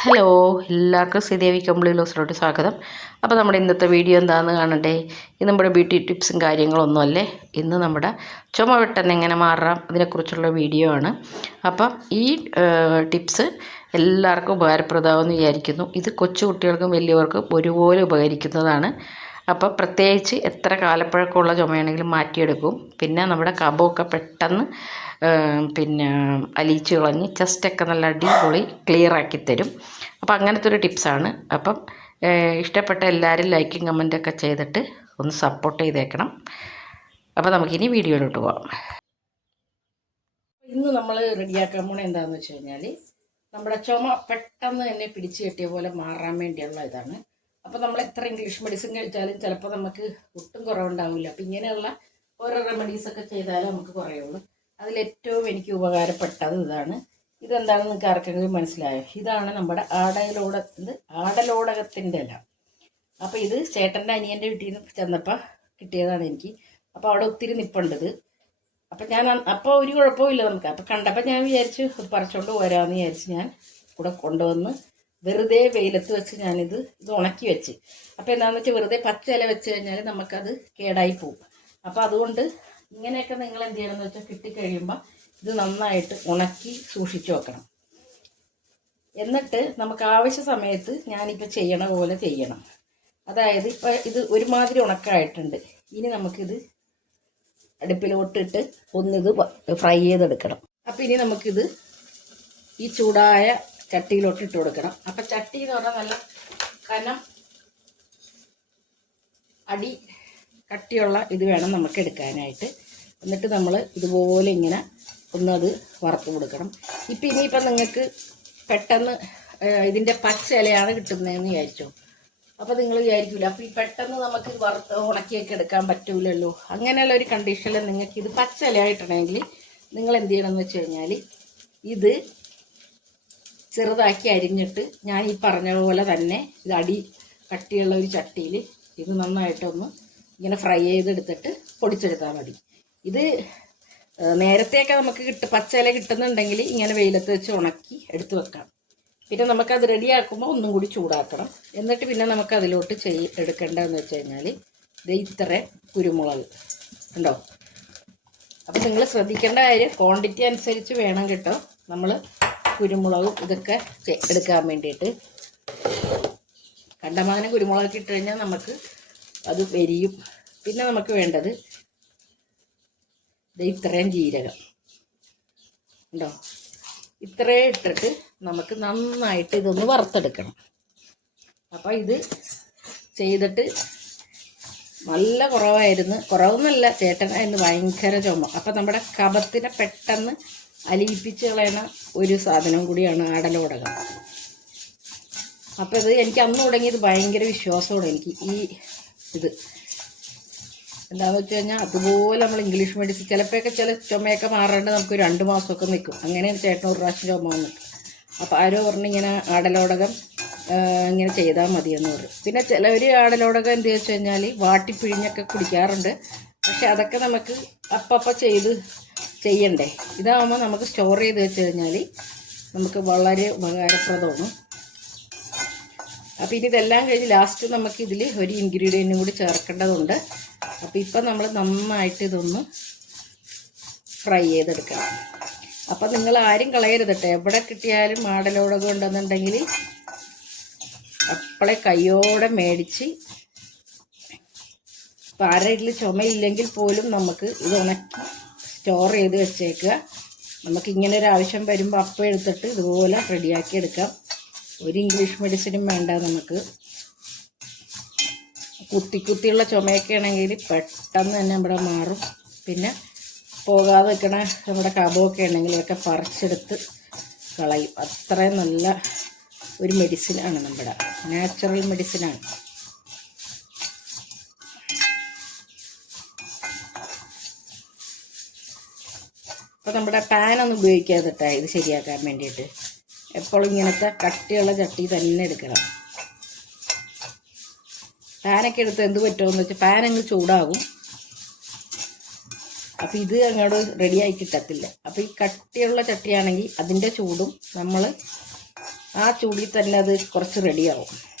Hello എല്ലാവർക്കും ശ്രീദേവി കമ്പിളി ലോസിലോട്ട് സ്വാഗതം. അപ്പോൾ നമ്മുടെ ഇന്നത്തെ വീഡിയോ എന്താണെന്ന് കാണണ്ടേ ഇത് നമ്മുടെ ബ്യൂട്ടി ടിപ്സും കാര്യങ്ങളൊന്നും അല്ലേ? ഇന്ന് നമ്മുടെ ചുമ വെട്ടെന്ന് എങ്ങനെ മാറാം അതിനെക്കുറിച്ചുള്ള വീഡിയോ ആണ്. അപ്പം ഈ ടിപ്സ് എല്ലാവർക്കും ഉപകാരപ്രദമാകുമെന്ന് വിചാരിക്കുന്നു. ഇത് കൊച്ചു കുട്ടികൾക്കും വലിയവർക്കും ഒരുപോലെ ഉപകരിക്കുന്നതാണ്. അപ്പോൾ പ്രത്യേകിച്ച് എത്ര കാലപ്പഴക്കമുള്ള ചുമയാണെങ്കിലും മാറ്റിയെടുക്കും. പിന്നെ നമ്മുടെ കഫമൊക്കെ പെട്ടെന്ന് പിന്നെ അലിയിച്ച് കളഞ്ഞ് ചെസ്റ്റൊക്കെ നല്ല അടിപൊളി ക്ലിയർ ആക്കി തരും. അപ്പോൾ അങ്ങനത്തെ ഒരു ടിപ്സാണ് അപ്പം ഇഷ്ടപ്പെട്ട എല്ലാവരും ലൈക്കും കമന്റൊക്കെ ചെയ്തിട്ട് ഒന്ന് സപ്പോർട്ട് ചെയ്തേക്കണം. അപ്പോൾ നമുക്കിനി വീഡിയോയിലോട്ട് പോകാം ഇന്ന് നമ്മൾ റെഡിയാക്കാൻ പോണ എന്താണെന്ന് വെച്ച് കഴിഞ്ഞാൽ നമ്മുടെ ചുമ പെട്ടെന്ന് തന്നെ പിടിച്ചു കെട്ടിയ പോലെ മാറാൻ വേണ്ടിയുള്ള ഇതാണ്. അപ്പോൾ നമ്മൾ എത്ര ഇംഗ്ലീഷ് മെഡിസിൻ കഴിച്ചാലും ചിലപ്പോൾ നമുക്ക് ഒട്ടും കുറവുണ്ടാവില്ല. അപ്പം ഇങ്ങനെയുള്ള ഓരോ റെമഡീസൊക്കെ ചെയ്താലേ നമുക്ക് കുറയുള്ളൂ. അതിലേറ്റവും എനിക്ക് ഉപകാരപ്പെട്ടത് ഇതാണ്. ഇതെന്താണെന്ന് നിങ്ങൾക്ക് ആർക്കെങ്കിലും മനസ്സിലായോ? ഇതാണ് നമ്മുടെ ആടലോടകത്തിന്റെ ആടലോടകത്തിന്റെ ഇല. അപ്പോൾ ഇത് ചേട്ടന്റെ അനിയന്റെ വീട്ടിൽ നിന്ന് ചെന്നപ്പോൾ കിട്ടിയതാണ് എനിക്ക്. അപ്പോൾ അവിടെ ഒത്തിരി നിപ്പുണ്ടത് അപ്പം ഞാൻ അപ്പോൾ ഒരു കുഴപ്പമില്ല നമുക്ക്. അപ്പം കണ്ടപ്പോൾ ഞാൻ വിചാരിച്ചു പറിച്ചുകൊണ്ട് പോരാമെന്ന് വിചാരിച്ച് ഞാൻ കൂടെ കൊണ്ടുവന്ന് വെറുതെ വെയിലത്ത് വെച്ച് ഞാനിത് ഇത് ഉണക്കി വെച്ച്. അപ്പോൾ എന്താണെന്ന് വെച്ചാൽ വെറുതെ പച്ച ഇല വെച്ച് കഴിഞ്ഞാൽ നമുക്കത് കേടായി പോകും അപ്പോൾ അതുകൊണ്ട് ഇങ്ങനെയൊക്കെ നിങ്ങൾ എന്ത് ചെയ്യണമെന്ന് വെച്ചാൽ കിട്ടിക്കഴിയുമ്പോൾ ഇത് നന്നായിട്ട് ഉണക്കി സൂക്ഷിച്ചു വെക്കണം. എന്നിട്ട് നമുക്ക് ആവശ്യ സമയത്ത് ഞാനിപ്പോൾ ചെയ്യണ പോലെ ചെയ്യണം. അതായത് ഇപ്പോൾ ഇത് ഒരുമാതിരി ഉണക്കായിട്ടുണ്ട്. ഇനി നമുക്കിത് അടുപ്പിലോട്ടിട്ട് ഒന്നിത് ഫ്രൈ ചെയ്തെടുക്കണം. അപ്പോൾ ഇനി നമുക്കിത് ഈ ചൂടായ ചട്ടിയിലോട്ട് ഇട്ട് കൊടുക്കണം. അപ്പം ചട്ടി എന്ന് പറഞ്ഞാൽ നല്ല കനം അടി കട്ടിയുള്ള ഇത് വേണം നമുക്ക് എടുക്കാനായിട്ട്. എന്നിട്ട് നമ്മൾ ഇതുപോലെ ഇങ്ങനെ ഒന്നത് വറുത്ത് കൊടുക്കണം. ഇപ്പം ഇനിയിപ്പം നിങ്ങൾക്ക് പെട്ടെന്ന് ഇതിന്റെ പച്ച ഇലയാണ് കിട്ടുന്നതെന്ന് വിചാരിച്ചോ? അപ്പോൾ നിങ്ങൾ വിചാരിക്കില്ല അപ്പോൾ ഈ പെട്ടെന്ന് നമുക്ക് വറുത്ത് ഉണക്കിയൊക്കെ എടുക്കാൻ പറ്റൂലല്ലോ. അങ്ങനെയുള്ള ഒരു കണ്ടീഷനിൽ നിങ്ങൾക്ക് ഇത് പച്ച ഇലയായിട്ടുണ്ടെങ്കിൽ നിങ്ങൾ എന്ത് ചെയ്യണമെന്ന് വെച്ച് കഴിഞ്ഞാൽ ഇത് ചെറുതാക്കി അരിഞ്ഞിട്ട് ഞാൻ ഈ പറഞ്ഞ പോലെ തന്നെ ഇത് അടി കട്ടിയുള്ള ഒരു ചട്ടിയിൽ ഇത് നന്നായിട്ടൊന്ന് ഇങ്ങനെ ഫ്രൈ ചെയ്തെടുത്തിട്ട് പൊടിച്ചെടുത്താൽ മതി. ഇത് നേരത്തെയൊക്കെ നമുക്ക് കിട്ട പച്ചയില കിട്ടുന്നുണ്ടെങ്കിൽ ഇങ്ങനെ വെയിലത്ത് വെച്ച് ഉണക്കി എടുത്ത് വെക്കാം പിന്നെ നമുക്കത് റെഡിയാക്കുമ്പോൾ ഒന്നും കൂടി ചൂടാക്കണം. എന്നിട്ട് പിന്നെ നമുക്ക് അതിലോട്ട് ചെയ് എടുക്കേണ്ടതെന്ന് വെച്ച് കഴിഞ്ഞാൽ ഇത് ഇത്ര കുരുമുളക്. ഉണ്ടോ അപ്പോൾ നിങ്ങൾ ശ്രദ്ധിക്കേണ്ട കാര്യം ക്വാണ്ടിറ്റി അനുസരിച്ച് വേണം കേട്ടോ നമ്മൾ കുരുമുളകും ഇതൊക്കെ എടുക്കാൻ വേണ്ടിയിട്ട്. കണ്ടമാനം കുരുമുളക് ഇട്ട് കഴിഞ്ഞാൽ നമുക്ക് അത് വരിയും. പിന്നെ നമുക്ക് വേണ്ടത് ഇത്രയും ജീരകം. ഉണ്ടോ ഇത്രയും ഇട്ടിട്ട് നമുക്ക് നന്നായിട്ട് ഇതൊന്ന് വറുത്തെടുക്കണം. അപ്പോൾ ഇത് ചെയ്തിട്ട് നല്ല കുറവായിരുന്നു. കുറവെന്നല്ല ചേട്ടനായിരുന്നു ഭയങ്കര ചുമ. അപ്പം നമ്മുടെ കപത്തിനെ പെട്ടെന്ന് അലിയിപ്പിച്ച് കളയണ ഒരു സാധനം കൂടിയാണ് ആടലോടകം. അപ്പോൾ ഇത് എനിക്ക് അന്ന് തുടങ്ങിയത് ഭയങ്കര വിശ്വാസമാണ് എനിക്ക് ഈ ഇത്. എന്താണെന്ന് വെച്ച് കഴിഞ്ഞാൽ അതുപോലെ നമ്മൾ ഇംഗ്ലീഷ് മെഡിസിൻ ചിലപ്പോഴൊക്കെ ചില ചുമയൊക്കെ മാറേണ്ടത് നമുക്ക് രണ്ട് മാസമൊക്കെ നിൽക്കും അങ്ങനെ ചേട്ടൻ ഒരു പ്രാവശ്യം ചുമ വന്നിട്ട് അപ്പോൾ ആരോ പറഞ്ഞു ഇങ്ങനെ ആടലോടകം ഇങ്ങനെ ചെയ്താൽ മതിയെന്ന് പറയും പിന്നെ ചിലവർ ആടലോടകം എന്ത് വെച്ച് കഴിഞ്ഞാൽ വാട്ടിപ്പിഴിഞ്ഞൊക്കെ കുടിക്കാറുണ്ട്. പക്ഷെ അതൊക്കെ നമുക്ക് അപ്പപ്പം ചെയ്ത് ചെയ്യണ്ടേ? ഇതാകുമ്പോൾ നമുക്ക് സ്റ്റോർ ചെയ്ത് വെച്ച് കഴിഞ്ഞാൽ നമുക്ക് വളരെ ഉപകാരപ്രദമാണ്. അപ്പോൾ ഇനി ഇതെല്ലാം കഴിഞ്ഞ് ലാസ്റ്റ് നമുക്ക് ഇതിൽ ഒരു ഇൻഗ്രീഡിയന്റും കൂടി ചേർക്കേണ്ടതുണ്ട്. അപ്പോൾ ഇപ്പം നമ്മൾ നന്നായിട്ട് ഇതൊന്ന് ഫ്രൈ ചെയ്തെടുക്കണം. അപ്പം നിങ്ങൾ ആരും കളയരുത് കേട്ടോ എവിടെ കിട്ടിയാലും മാടലോടകം ഉണ്ടെന്നുണ്ടെങ്കിൽ അപ്പളെ കയ്യോടെ മേടിച്ച് പാരയിൽ ചുമയില്ലെങ്കിൽ പോലും നമുക്ക് ഇത് ഉണക്കി സ്റ്റോർ ചെയ്ത് വെച്ചേക്കുക. നമുക്ക് ഇങ്ങനെ ഒരു ആവശ്യം വരുമ്പോൾ അപ്പം എടുത്തിട്ട് ഇതുപോലെ റെഡിയാക്കി എടുക്കാം. ഒരു ഇംഗ്ലീഷ് മെഡിസിനും വേണ്ട നമുക്ക്. കുത്തി കുത്തിയുള്ള ചുമയൊക്കെ ആണെങ്കിൽ പെട്ടെന്ന് തന്നെ ഇവിടെ മാറും. പിന്നെ പോകാതെ നിൽക്കണ നമ്മുടെ കബമൊക്കെ ഉണ്ടെങ്കിൽ ഇതൊക്കെ പറിച്ചെടുത്ത് കളയും. അത്രയും നല്ല ഒരു മെഡിസിനാണ് നമ്മുടെ. നാച്ചുറൽ മെഡിസിനാണ് അപ്പോൾ നമ്മുടെ പാനൊന്നും ഉപയോഗിക്കാതെ ഇത് ശരിയാക്കാൻ വേണ്ടിയിട്ട്. എപ്പോഴും ഇങ്ങനത്തെ കട്ടിയുള്ള ചട്ടി തന്നെ എടുക്കണം. പാനൊക്കെ എടുത്ത് എന്ത് പറ്റുമെന്ന് വെച്ചാൽ പാനങ്ങ് ചൂടാകും. അപ്പം ഇത് അങ്ങോട്ട് റെഡിയായി കിട്ടത്തില്ല. അപ്പോൾ ഈ കട്ടിയുള്ള ചട്ടിയാണെങ്കിൽ അതിന്റെ ചൂടും നമ്മൾ ആ ചൂടിൽ തന്നെ അത് കുറച്ച് റെഡിയാവും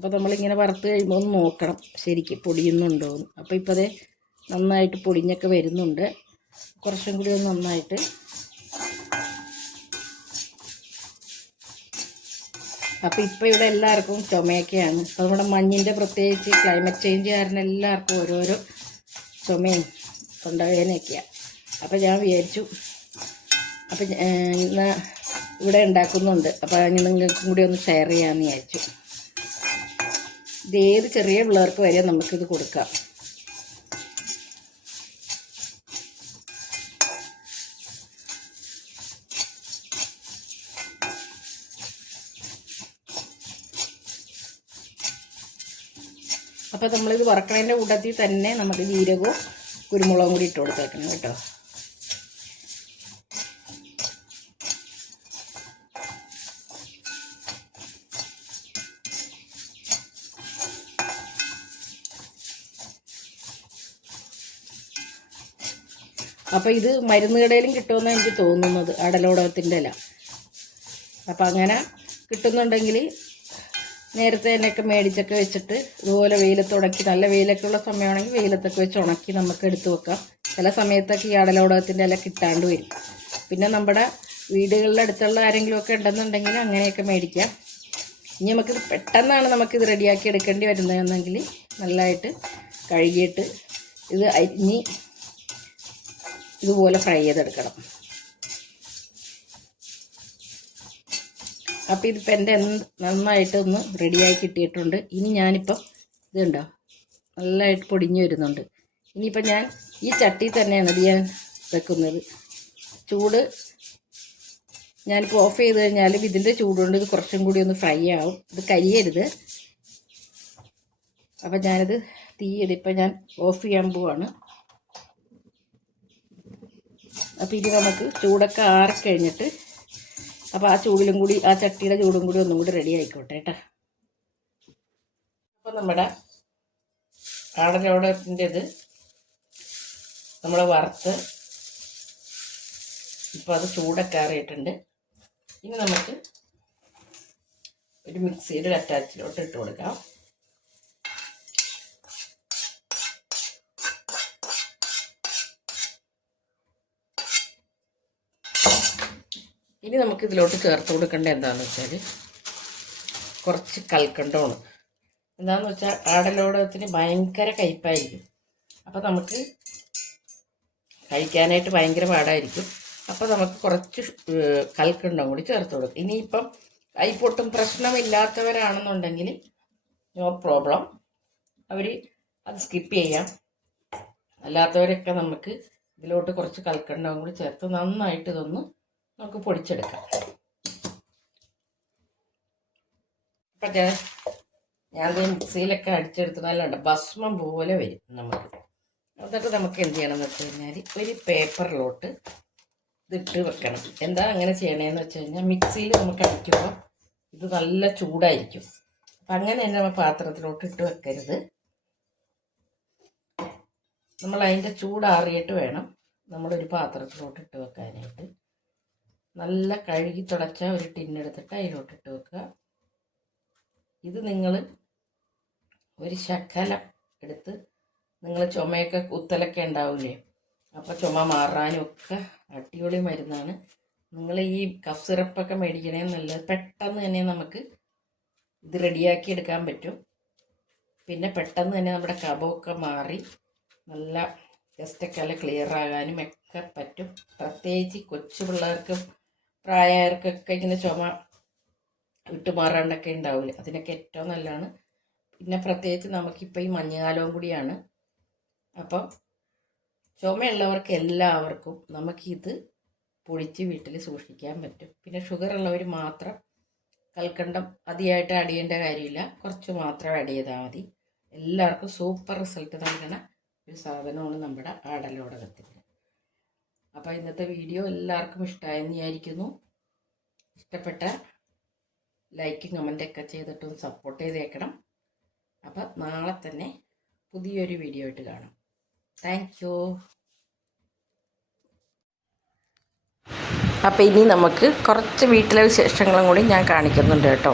അപ്പോൾ നമ്മളിങ്ങനെ വറുത്ത് കഴിയുമ്പോൾ ഒന്ന് നോക്കണം ശരിക്ക് പൊടിയുന്നുണ്ടോ എന്ന്. അപ്പോൾ ഇപ്പോൾ അതേ നന്നായിട്ട് പൊടിഞ്ഞൊക്കെ വരുന്നുണ്ട്. കുറച്ചും കൂടി ഒന്ന് നന്നായിട്ട് അപ്പോൾ ഇപ്പോൾ ഇവിടെ എല്ലാവർക്കും ചുമയൊക്കെയാണ്. അപ്പോൾ നമ്മുടെ മഞ്ഞിന്റെ പ്രത്യേകിച്ച് ക്ലൈമറ്റ് ചേഞ്ച് കാരണം എല്ലാവർക്കും ഓരോരോ ചുമയും തൊണ്ടവേദനയൊക്കെയാണ് അപ്പോൾ ഞാൻ വിചാരിച്ചു അപ്പം ഇന്ന് ഇവിടെ ഉണ്ടാക്കുന്നുണ്ട്. അപ്പോൾ നിങ്ങൾക്കും കൂടി ഒന്ന് ഷെയർ ചെയ്യാമെന്ന് വിചാരിച്ചു. ഇത് ഏത് ചെറിയ പിള്ളേർക്ക് വരെ നമുക്കിത് കൊടുക്കാം. അപ്പോൾ നമ്മളിത് വറക്കണതിന്റെ കൂട്ടത്തിൽ തന്നെ നമുക്ക് ജീരകവും കുരുമുളകും കൂടി ഇട്ട് കൊടുത്തേക്കണം കേട്ടോ. അപ്പോൾ ഇത് മരുന്ന് കടയിലും കിട്ടുമെന്നാണ് എനിക്ക് തോന്നുന്നത് അടലോടകത്തിന്റെ ഇല. അപ്പം അങ്ങനെ കിട്ടുന്നുണ്ടെങ്കിൽ നേരത്തെ തന്നെയൊക്കെ മേടിച്ചൊക്കെ വെച്ചിട്ട് ഇതുപോലെ വെയിലത്ത് ഉണക്കി നല്ല വെയിലൊക്കെ ഉള്ള സമയമാണെങ്കിൽ വെയിലത്തൊക്കെ വെച്ച് ഉണക്കി നമുക്ക് എടുത്ത് വെക്കാം. ചില സമയത്തൊക്കെ ഈ അടലോടകത്തിന്റെ ഇല കിട്ടാണ്ട് വരും. പിന്നെ നമ്മുടെ വീടുകളിലെ അടുത്തുള്ള ആരെങ്കിലുമൊക്കെ ഉണ്ടെന്നുണ്ടെങ്കിൽ അങ്ങനെയൊക്കെ മേടിക്കാം. ഇനി നമുക്കിത് പെട്ടെന്നാണ് നമുക്കിത് റെഡിയാക്കി എടുക്കേണ്ടി വരുന്നതെന്നെങ്കിൽ നല്ലതായിട്ട് കഴുകിയിട്ട് ഇത് അരിഞ്ഞ് ഇതുപോലെ ഫ്രൈ ചെയ്തെടുക്കണം. അപ്പോൾ ഇതിപ്പോൾ എന്റെ നന്നായിട്ടൊന്ന് റെഡിയായി കിട്ടിയിട്ടുണ്ട്. ഇനി ഞാനിപ്പം ഇതുണ്ടോ നല്ലതായിട്ട് പൊടിഞ്ഞു വരുന്നുണ്ട്. ഇനിയിപ്പോൾ ഞാൻ ഈ ചട്ടി തന്നെയാണ് ഇത് ഞാൻ വെക്കുന്നത്. ചൂട് ഞാനിപ്പോൾ ഓഫ് ചെയ്ത് കഴിഞ്ഞാലും ഇതിന്റെ ചൂടുകൊണ്ട് ഇത് കുറച്ചും കൂടി ഒന്ന് ഫ്രൈ ആവും. ഇത് കരിയരുത്. അപ്പം ഞാനിത് തീ ഞാൻ ഓഫ് ചെയ്യാൻ പോവാണ്. അപ്പോൾ ഇനി നമുക്ക് ചൂടൊക്കെ ആറിക്കഴിഞ്ഞിട്ട് അപ്പോൾ ആ ചൂടിലും കൂടി ആ ചട്ടിയുടെ ചൂടും കൂടി ഒന്നും കൂടി റെഡി ആയിക്കോട്ടെ കേട്ടോ അപ്പോൾ നമ്മുടെ ആടലോടത്തിന്റെ ഇത് നമ്മൾ വറുത്ത് ഇപ്പോൾ അത് ചൂടൊക്കെ ആറിയിട്ടുണ്ട്. ഇനി നമുക്ക് ഒരു മിക്സിയുടെ അറ്റാച്ചിലോട്ട് ഇട്ട് കൊടുക്കാം. ഇനി നമുക്ക് ഇതിലോട്ട് ചേർത്ത് കൊടുക്കേണ്ട എന്താണെന്ന് വെച്ചാൽ കുറച്ച് കൽക്കണ്ടമാണ് എന്താണെന്ന് വെച്ചാൽ ആടലോടകത്തിന് ഭയങ്കര കയ്പായിരിക്കും. അപ്പോൾ നമുക്ക് കഴിക്കാനായിട്ട് ഭയങ്കര പാടായിരിക്കും. അപ്പോൾ നമുക്ക് കുറച്ച് കൽക്കണ്ടം കൂടി ചേർത്ത് കൊടുക്കും. ഇനിയിപ്പം കൈപ്പൊട്ടും പ്രശ്നമില്ലാത്തവരാണെന്നുണ്ടെങ്കിൽ നോ പ്രോബ്ലം. അവർ അത് സ്കിപ്പ് ചെയ്യാം. അല്ലാത്തവരൊക്കെ നമുക്ക് ഇതിലോട്ട് കുറച്ച് കൽക്കണ്ടം കൂടി ചേർത്ത് നന്നായിട്ട് ഇതൊന്ന് നമുക്ക് പൊടിച്ചെടുക്കാം. അപ്പം ഞാൻ ഞാൻ മിക്സിയിലൊക്കെ അടിച്ചെടുത്ത് നല്ലുണ്ട് ഭസ്മം പോലെ വരും നമുക്ക്. എന്നിട്ട് നമുക്ക് എന്ത് ചെയ്യണം എന്ന് വെച്ച് കഴിഞ്ഞാൽ ഒരു പേപ്പറിലോട്ട് ഇതിട്ട് വെക്കണം. എന്താ അങ്ങനെ ചെയ്യണേന്ന് വെച്ച് കഴിഞ്ഞാൽ മിക്സിയിൽ നമുക്ക് അടിക്കുമ്പോൾ ഇത് നല്ല ചൂടായിരിക്കും. അപ്പം അങ്ങനെ തന്നെ നമ്മൾ പാത്രത്തിലോട്ട് ഇട്ട് വെക്കരുത്. നമ്മൾ അതിന്റെ ചൂടാറിയിട്ട് വേണം നമ്മളൊരു പാത്രത്തിലോട്ട് ഇട്ട് വെക്കാനായിട്ട്. നല്ല കഴുകി തുടച്ച ഒരു ടിന്നെടുത്തിട്ട് അതിലോട്ടിട്ട് വെക്കുക. ഇത് നിങ്ങൾ ഒരു ശകലം എടുത്ത് നിങ്ങൾ ചുമയൊക്കെ കുത്തലൊക്കെ ഉണ്ടാവില്ലേ? അപ്പോൾ ചുമ മാറാനും ഒക്കെ അടിപൊളി മരുന്നാണ്. നിങ്ങൾ ഈ കഫ് സിറപ്പൊക്കെ മേടിക്കണേ നല്ലത്. പെട്ടെന്ന് തന്നെ നമുക്ക് ഇത് റെഡിയാക്കി എടുക്കാൻ പറ്റും. പിന്നെ പെട്ടെന്ന് തന്നെ നമ്മുടെ കഫമൊക്കെ മാറി നല്ല ജസ്റ്റൊക്കെ നല്ല ക്ലിയർ ആകാനും ഒക്കെ പറ്റും. പ്രത്യേകിച്ച് കൊച്ചു പിള്ളേർക്കും പ്രായമായവർക്കൊക്കെ ഇങ്ങനെ ചുമ വിട്ടുമാറാണ്ടൊക്കെ ഉണ്ടാവില്ല അതിനൊക്കെ ഏറ്റവും നല്ലതാണ്. പിന്നെ പ്രത്യേകിച്ച് നമുക്കിപ്പോൾ ഈ മഞ്ഞുകാലവും കൂടിയാണ്. അപ്പം ചുമയുള്ളവർക്ക് എല്ലാവർക്കും നമുക്കിത് പൊടിച്ച് വീട്ടിൽ സൂക്ഷിക്കാൻ പറ്റും. പിന്നെ ഷുഗർ ഉള്ളവർ മാത്രം കൽക്കണ്ടം അതിയായിട്ട് ചെയ്യേണ്ട കാര്യമില്ല. കുറച്ച് മാത്രം ആഡ് ചെയ്താൽ മതി. എല്ലാവർക്കും സൂപ്പർ റിസൾട്ട് നൽകണ ഒരു സാധനമാണ് നമ്മുടെ ആടലോടകത്തിന്റെ അപ്പോൾ ഇന്നത്തെ വീഡിയോ എല്ലാവർക്കും ഇഷ്ടമായെന്ന് വിചാരിക്കുന്നു. ഇഷ്ടപ്പെട്ട ലൈക്കും കമന്റൊക്കെ ചെയ്തിട്ടും സപ്പോർട്ട് ചെയ്തേക്കണം. അപ്പം നാളെ തന്നെ പുതിയൊരു വീഡിയോ ആയിട്ട് കാണാം. താങ്ക് യു അപ്പം ഇനി നമുക്ക് കുറച്ച് വീട്ടിലെ വിശേഷങ്ങളും കൂടി ഞാൻ കാണിക്കുന്നുണ്ട് കേട്ടോ.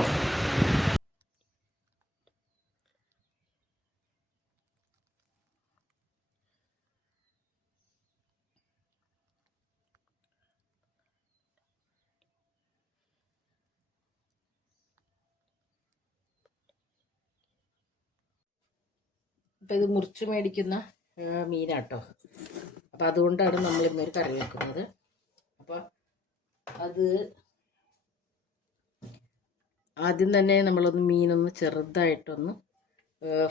അപ്പം ഇത് മുറിച്ച് മേടിക്കുന്ന മീനാട്ടോ. അപ്പം അതുകൊണ്ടാണ് നമ്മൾ ഇന്നൊരു കറി വെക്കുന്നത്. അപ്പം അത് ആദ്യം തന്നെ നമ്മളൊന്ന് മീനൊന്ന് ചെറുതായിട്ടൊന്ന്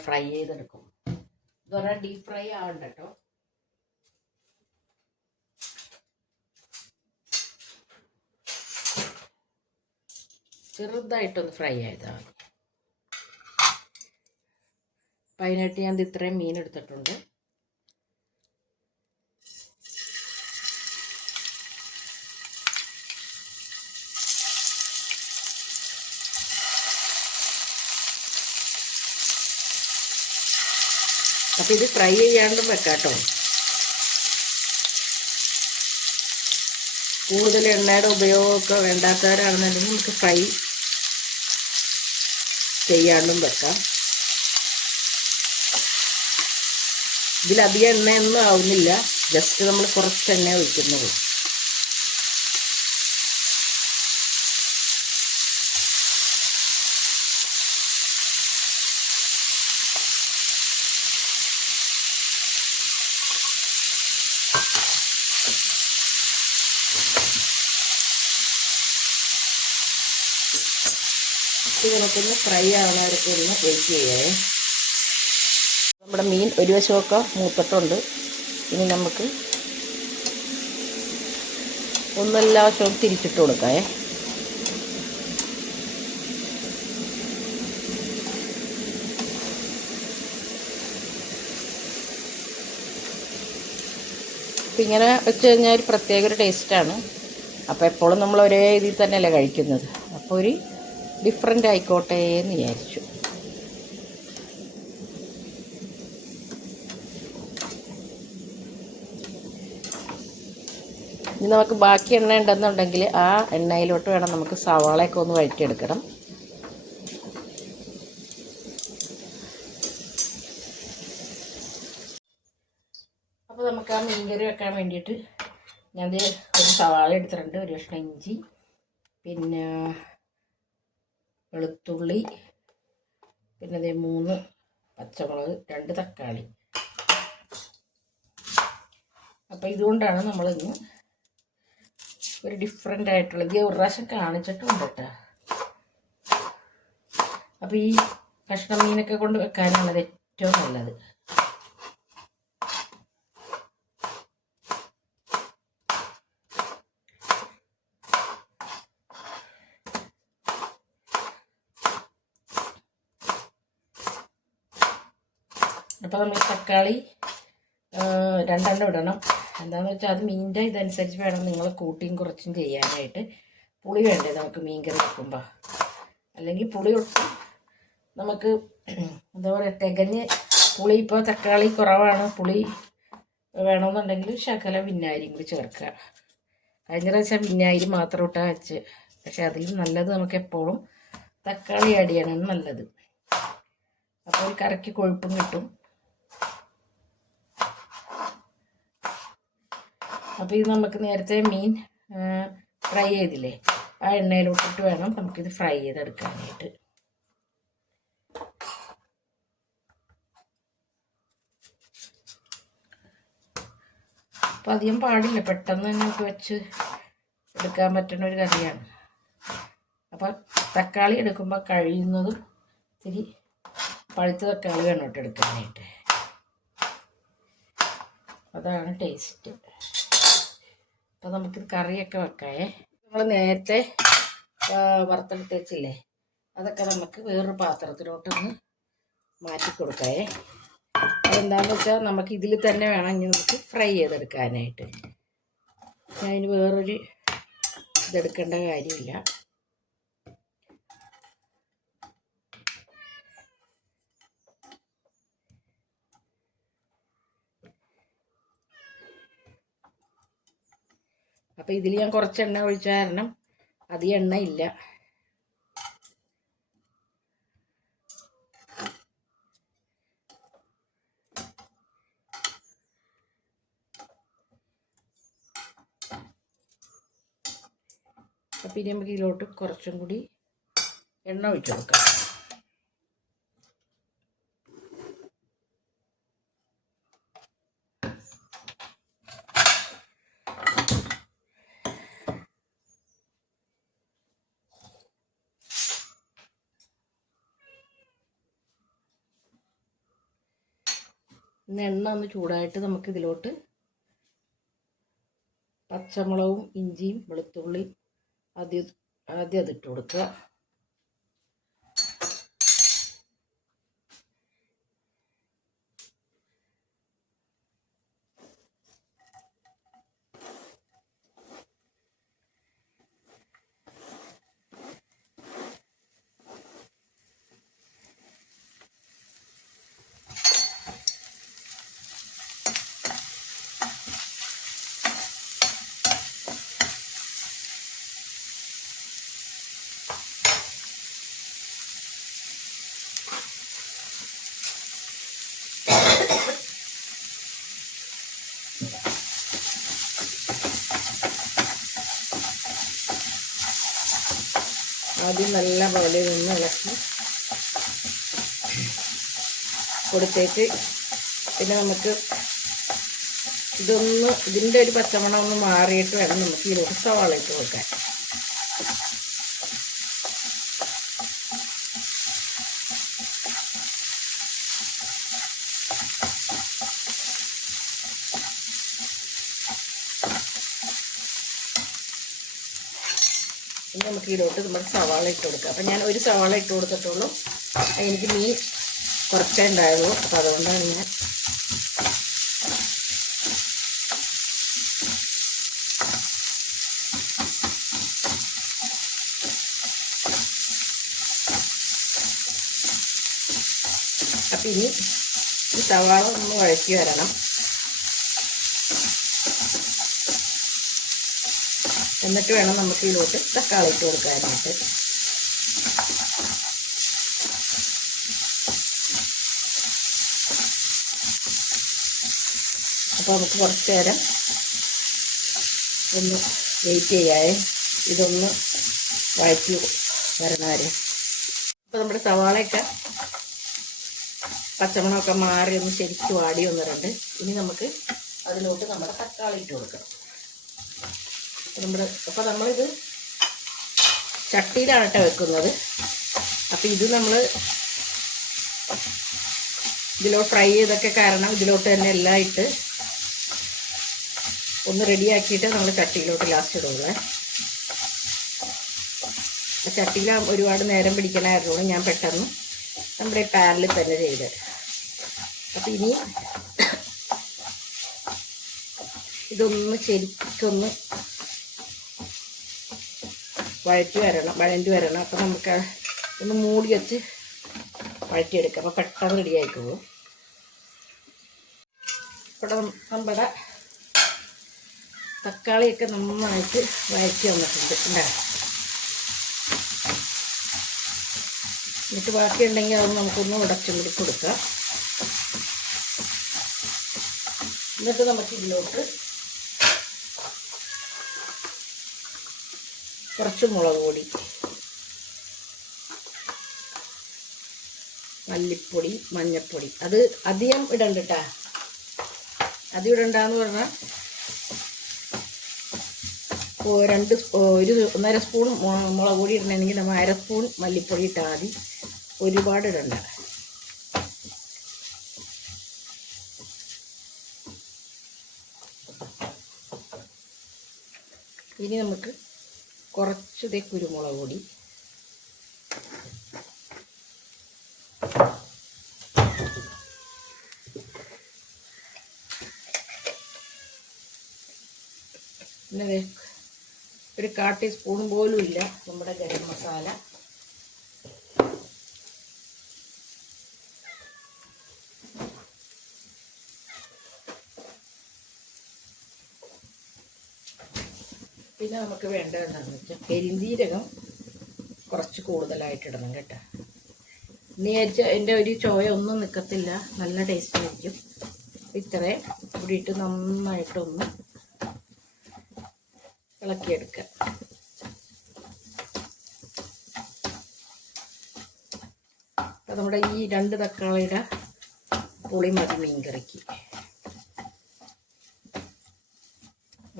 ഫ്രൈ ചെയ്തെടുക്കും. എന്ന് പറഞ്ഞാൽ ഡീപ് ഫ്രൈ ആവണ്ട കേട്ടോ ചെറുതായിട്ടൊന്ന് ഫ്രൈ ചെയ്താൽ മതി അപ്പം അതിനായിട്ട് ഞാൻ ഇത്രയും മീൻ എടുത്തിട്ടുണ്ട്. അപ്പം ഇത് ഫ്രൈ ചെയ്യാണ്ടും വെക്കാട്ടോ. കൂടുതൽ എണ്ണയുടെ ഉപയോഗമൊക്കെ വേണ്ടാത്തവരാണെന്നുണ്ടെങ്കിൽ നമുക്ക് ഫ്രൈ ചെയ്യാണ്ടും വെക്കാം. ഇതിലധികം എണ്ണയൊന്നും ആവുന്നില്ല. ജസ്റ്റ് നമ്മൾ കുറച്ച് എണ്ണ ഒഴിക്കുന്നത്. ഫ്രൈ ആവണവർക്ക് ഒന്ന് വെയിറ്റ് ചെയ്യേ. നമ്മുടെ മീൻ ഒരു വശമൊക്കെ മൂത്തിട്ടുണ്ട് ഇനി നമുക്ക് ഒന്നെല്ലാ വശവും തിരിച്ചിട്ട് കൊടുക്കാമേ അപ്പം ഇങ്ങനെ വെച്ച് കഴിഞ്ഞാൽ ഒരു പ്രത്യേക ഒരു ടേസ്റ്റാണ്. അപ്പോൾ എപ്പോഴും നമ്മൾ ഒരേ ഇതിൽ തന്നെയല്ലേ കഴിക്കുന്നത്. അപ്പോൾ ഒരു ഡിഫറെന്റ് ആയിക്കോട്ടെ എന്ന് വിചാരിച്ചു. ഇനി നമുക്ക് ബാക്കി എണ്ണ ഉണ്ടെന്നുണ്ടെങ്കിൽ ആ എണ്ണയിലോട്ട് വേണം നമുക്ക് സവാളയൊക്കെ ഒന്ന് വഴറ്റിയെടുക്കണം. അപ്പോൾ നമുക്ക് ആ മീൻകറി വെക്കാൻ വേണ്ടിയിട്ട് ഞാൻ ഒരു സവാള എടുത്തിട്ടുണ്ട് ഒരു കഷ്ണം ഇഞ്ചി പിന്നെ വെളുത്തുള്ളി പിന്നെ അതേ മൂന്ന് പച്ചമുളക് രണ്ട് തക്കാളി. അപ്പോൾ ഇതുകൊണ്ടാണ് നമ്മളിന്ന് ഒരു ഡിഫറെന്റ് ആയിട്ടുള്ളത് ഈ ഒരു പ്രാവശ്യം കാണിച്ചിട്ടുണ്ട് കേട്ടോ അപ്പോൾ ഈ കഷ്ണം മീനൊക്കെ കൊണ്ട് വെക്കാനുള്ളത് ഏറ്റവും നല്ലത്. അപ്പോൾ നമ്മൾ തക്കാളി രണ്ടെണ്ണം ഇടണം. എന്താണെന്ന് വെച്ചാൽ അത് മീനിന്റെ ഇതനുസരിച്ച് വേണം നിങ്ങൾ കൂട്ടിയും കുറച്ചും ചെയ്യാനായിട്ട്. പുളി വേണ്ടേ നമുക്ക് മീൻ കറി വെക്കുമ്പോൾ അല്ലെങ്കിൽ പുളി ഒട്ടും നമുക്ക് എന്താ പറയുക തികഞ്ഞ് പുളി ഇപ്പോൾ തക്കാളി കുറവാണ്. പുളി വേണമെന്നുണ്ടെങ്കിൽ ശകല വിന്നാരിയും കൂടി ചേർക്കുക. കഴിഞ്ഞ പ്രാവശ്യം വിന്നാരി മാത്രം ഇട്ടാൽ വെച്ച്. പക്ഷെ അതിൽ നല്ലത് നമുക്ക് എപ്പോഴും തക്കാളി ആഡ് ചെയ്യണം നല്ലത്. അപ്പോൾ ഒരു കറക്കി കൊഴുപ്പും കിട്ടും. അപ്പോൾ ഇത് നമുക്ക് നേരത്തെ മീൻ ഫ്രൈ ചെയ്തില്ലേ? ആ എണ്ണയിലോട്ടിട്ട് വേണം നമുക്കിത് ഫ്രൈ ചെയ്തെടുക്കാനായിട്ട്. അപ്പം അധികം പാടില്ല. പെട്ടെന്ന് തന്നെ നമുക്ക് വെച്ച് എടുക്കാൻ പറ്റുന്ന ഒരു കറിയാണ്. അപ്പം തക്കാളി എടുക്കുമ്പോൾ കഴിയുന്നതും ഇത്തിരി പഴുത്ത തക്കാളി വേണം കേട്ടോ എടുക്കാനായിട്ട്. അതാണ് ടേസ്റ്റ്. അപ്പോൾ നമുക്കിത് കറിയൊക്കെ വെക്കാമേ നമ്മൾ നേരത്തെ വറുത്തെടുത്ത് വെച്ചില്ലേ അതൊക്കെ നമുക്ക് വേറൊരു പാത്രത്തിലോട്ടൊന്ന് മാറ്റി കൊടുക്കാമേ അതെന്താണെന്ന് വെച്ചാൽ നമുക്ക് ഇതിൽ തന്നെ വേണം ഇനി നമുക്ക് ഫ്രൈ ചെയ്തെടുക്കാനായിട്ട്. ഞാൻ അതിന് വേറൊരു ഇതെടുക്കേണ്ട കാര്യമില്ല. അപ്പോൾ ഇതിൽ ഞാൻ കുറച്ച് എണ്ണ ഒഴിച്ച കാരണം അധികം എണ്ണ ഇല്ല. അപ്പം ഇനി നമുക്ക് ഇതിലോട്ട് കുറച്ചും കൂടി എണ്ണ ഒഴിച്ചു കൊടുക്കാം ഇന്ന് എണ്ണ ഒന്ന് ചൂടായിട്ട് നമുക്ക് ഇതിലോട്ട് പച്ചമുളകും ഇഞ്ചിയും വെളുത്തുള്ളിയും ആദ്യം ആദ്യം അതിട്ട് കൊടുക്കുക. ആദ്യം നല്ല പോലെ നിന്ന് ഇളക്കി കൊടുത്തേക്ക്. പിന്നെ നമുക്ക് ഇതൊന്ന് ഇതിന്റെ ഒരു പച്ചമണം ഒന്ന് മാറിയിട്ട് വേണം നമുക്ക് ഈ സവാള ഇട്ട് കൊടുക്കാൻ ഇതിലോട്ട് നമ്മൾ സവാള ഇട്ട് കൊടുക്കുക. അപ്പം ഞാൻ ഒരു സവാള ഇട്ട് കൊടുത്തിട്ടുള്ളൂ. എനിക്ക് മീൻ കുറച്ചേ ഉണ്ടായുള്ളൂ. അപ്പം അതുകൊണ്ടാണ് ഞാൻ അപ്പം ഇനി ഈ സവാള ഒന്ന് വഴക്കി വരണം. എന്നിട്ട് വേണം നമുക്ക് ഇതിലോട്ട് തക്കാളി ഇട്ട് കൊടുക്കാനായിട്ട്. അപ്പോൾ നമുക്ക് കുറച്ച് നേരം ഒന്ന് വെയിറ്റ് ചെയ്യാതെ ഇതൊന്ന് വഴറ്റി വരണ വരെ അപ്പോൾ നമ്മുടെ സവാളയൊക്കെ പച്ചമണമൊക്കെ മാറി ഒന്ന് ശരിക്കും വാടി വന്നിട്ടുണ്ട്. ഇനി നമുക്ക് അതിലോട്ട് നമ്മുടെ തക്കാളി ഇട്ട് കൊടുക്കണം നമ്മുടെ അപ്പോൾ നമ്മളിത് ചട്ടിയിലാണ് വെക്കുന്നത്. അപ്പോൾ ഇത് നമ്മൾ ഇതിലോട്ട് ഫ്രൈ ചെയ്തൊക്കെ കാരണം ഇതിലോട്ട് തന്നെ എല്ലാം ഇട്ട് ഒന്ന് റെഡിയാക്കിയിട്ട് നമ്മൾ ചട്ടിയിലോട്ട് ലാസ്റ്റ് ഇടുള്ളേ ചട്ടിയിൽ ഒരുപാട് നേരം പിടിക്കണമായിരുന്നു. ഞാൻ പെട്ടെന്ന് നമ്മുടെ ഈ പാനിൽ തന്നെ ചെയ്ത്. അപ്പം ഇനി ഇതൊന്ന് ശരിക്കൊന്ന് വഴറ്റി വരണം വഴണ്ടി വരണം. അപ്പം നമുക്ക് ഒന്ന് മൂടി വെച്ച് വഴറ്റിയെടുക്കാം. അപ്പോൾ പെട്ടെന്ന് റെഡി ആയിക്കോളൂ. ഇവിടെ നമ്മുടെ തക്കാളിയൊക്കെ നന്നായിട്ട് വഴറ്റി വന്നിട്ടുണ്ട് ഉണ്ടാ എന്നിട്ട് ബാക്കിയുണ്ടെങ്കിൽ അത് നമുക്കൊന്ന് ഉടച്ചും കൂടി കൊടുക്കാം. എന്നിട്ട് നമുക്ക് ഇതിലോട്ട് കുറച്ച് മുളക് പൊടി. മല്ലിപ്പൊടി മഞ്ഞൾപ്പൊടി അത് അധികം ഇടണ്ട കേട്ടാ അധികം ഇടണ്ടെന്ന് പറഞ്ഞാൽ രണ്ട് ഒരു ഒന്നര സ്പൂൺ മുളക് പൊടി ഇടണമെങ്കിൽ നമ്മൾ അര സ്പൂൺ മല്ലിപ്പൊടി ഇട്ടാൽ മതി. ഒരുപാട് ഇടണ്ട. ഇനി നമുക്ക് കുറച്ചതേ കുരുമുളക് പൊടി. ഒരു കാ ടീസ്പൂൺ പോലും ഇല്ല നമ്മുടെ ഗരം മസാല. പിന്നെ നമുക്ക് വേണ്ടത് എന്താണെന്ന് വെച്ചാൽ പെരിഞ്ജീരകം കുറച്ച് കൂടുതലായിട്ട് ഇടണം കേട്ടോ. ഇനി വെച്ചാൽ എന്റെ ഒരു ചോയ ഒന്നും നിൽക്കത്തില്ല നല്ല ടേസ്റ്റ് ആയിരിക്കും. ഇത്രയും കൂടിയിട്ട് നന്നായിട്ടൊന്ന് ഇളക്കിയെടുക്കുക നമ്മുടെ ഈ രണ്ട് തക്കാളിയുടെ പുളി മതി മീൻ കറിക്ക്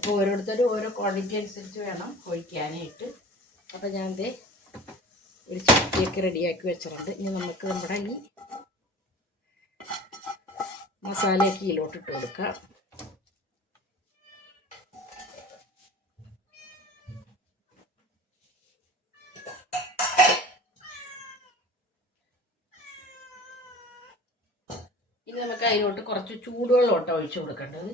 അപ്പോൾ ഓരോരുത്തരും ഓരോ ക്വാണ്ടിറ്റി അനുസരിച്ച് വേണം ഒഴിക്കാനായിട്ട് അപ്പോൾ ഞാൻ ഇത് ഒരു ചട്ടിയൊക്കെ റെഡിയാക്കി വെച്ചിട്ടുണ്ട്. ഇനി നമുക്ക് നമ്മുടെ ഈ മസാലയൊക്കെ ഇതിലോട്ട് ഇട്ട് കൊടുക്കാം. ഇനി നമുക്ക് അതിലോട്ട് കുറച്ച് ചൂടുവെള്ളം ഒഴിച്ചു കൊടുക്കേണ്ടത്.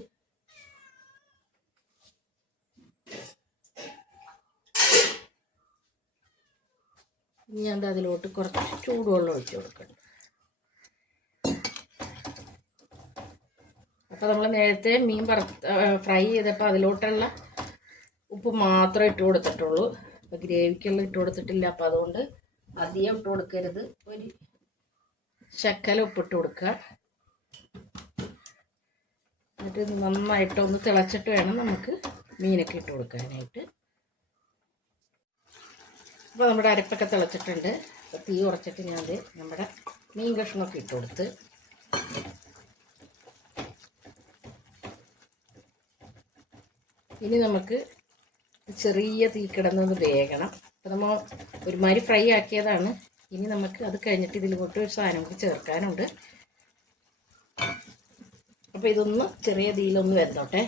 ഇനി ഞാൻ അതിലോട്ട് കുറച്ച് ചൂടുവെള്ളം ഒഴിച്ചു കൊടുക്കണം അപ്പോൾ നമ്മൾ നേരത്തെ മീൻ പറ ഫ്രൈ ചെയ്തപ്പോൾ അതിലോട്ടുള്ള ഉപ്പ് മാത്രമേ ഇട്ട് കൊടുത്തിട്ടുള്ളൂ. അപ്പോൾ ഗ്രേവിക്കുള്ള ഇട്ട് കൊടുത്തിട്ടില്ല. അപ്പോൾ അതുകൊണ്ട് അധികം ഇട്ട് കൊടുക്കരുത്. ഒരു ശക്കല ഉപ്പിട്ട് കൊടുക്കുക. എന്നിട്ട് നന്നായിട്ടൊന്ന് തിളച്ചിട്ട് വേണം നമുക്ക് മീനൊക്കെ ഇട്ട് കൊടുക്കാനായിട്ട്. അപ്പോൾ നമ്മുടെ അരപ്പൊക്കെ തിളച്ചിട്ടുണ്ട്. അപ്പോൾ തീ കുറച്ചിട്ട് ഞാൻ നമ്മുടെ മീൻ കഷ്ണമൊക്കെ ഇട്ട് കൊടുത്ത് ഇനി നമുക്ക് ചെറിയ തീ കിടന്നത് വേകണം. അപ്പോൾ നമ്മൾ ഒരുമാതിരി ഫ്രൈ ആക്കിയതാണ്. ഇനി നമുക്ക് അത് കഴിഞ്ഞിട്ട് ഇതിലോട്ട് ഒരു സാധനം കൂടി ചേർക്കാനുണ്ട്. അപ്പോൾ ഇതൊന്ന് ചെറിയ തീയിലൊന്ന് വെന്തോട്ടെ.